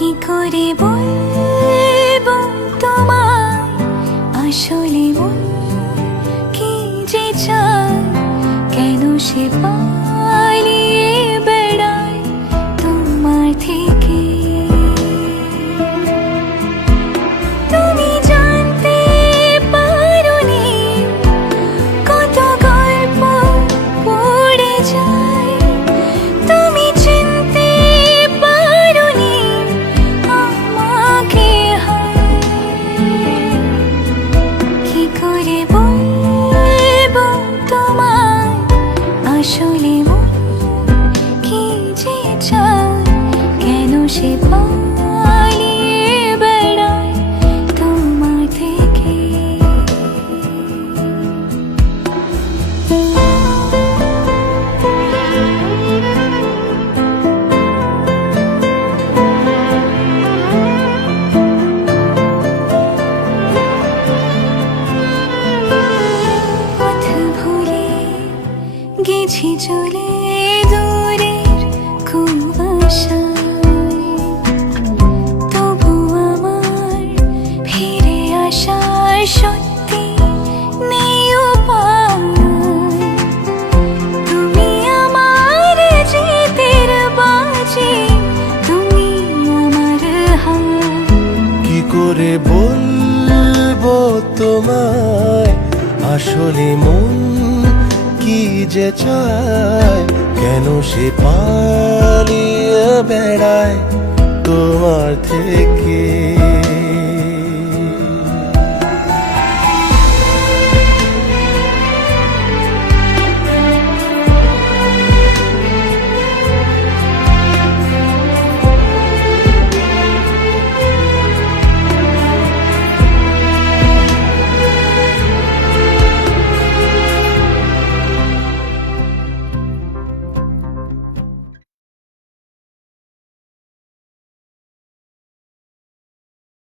কি করে বলবো তোমায় আসলে মন কি যে চায়, কেন সে পালিয়ে বেড়ায় তোমার থেকে। তুমি জানতে পারোনি কত গল্প পড়ে যায়, তুমি চিনতে পারোনি আমাকে। কি করে বলবো তোমায় আসলে মন কি যে চায়, কেন সে পালিয়ে বেড়ায় তোমার থেকে। পথ ভুলে গেছি চলে দূরের কুয়াশায়, তবু আমার ফিরে আসার সত্যি নেই উপায়। তুমি আমার জিতের বাজি, তুমি আমার হার। কি করে বলবো তোমায় আসলে মন কি যে চায়, কেন সে পালিয়ে বেড়ায় তোমার থেকে।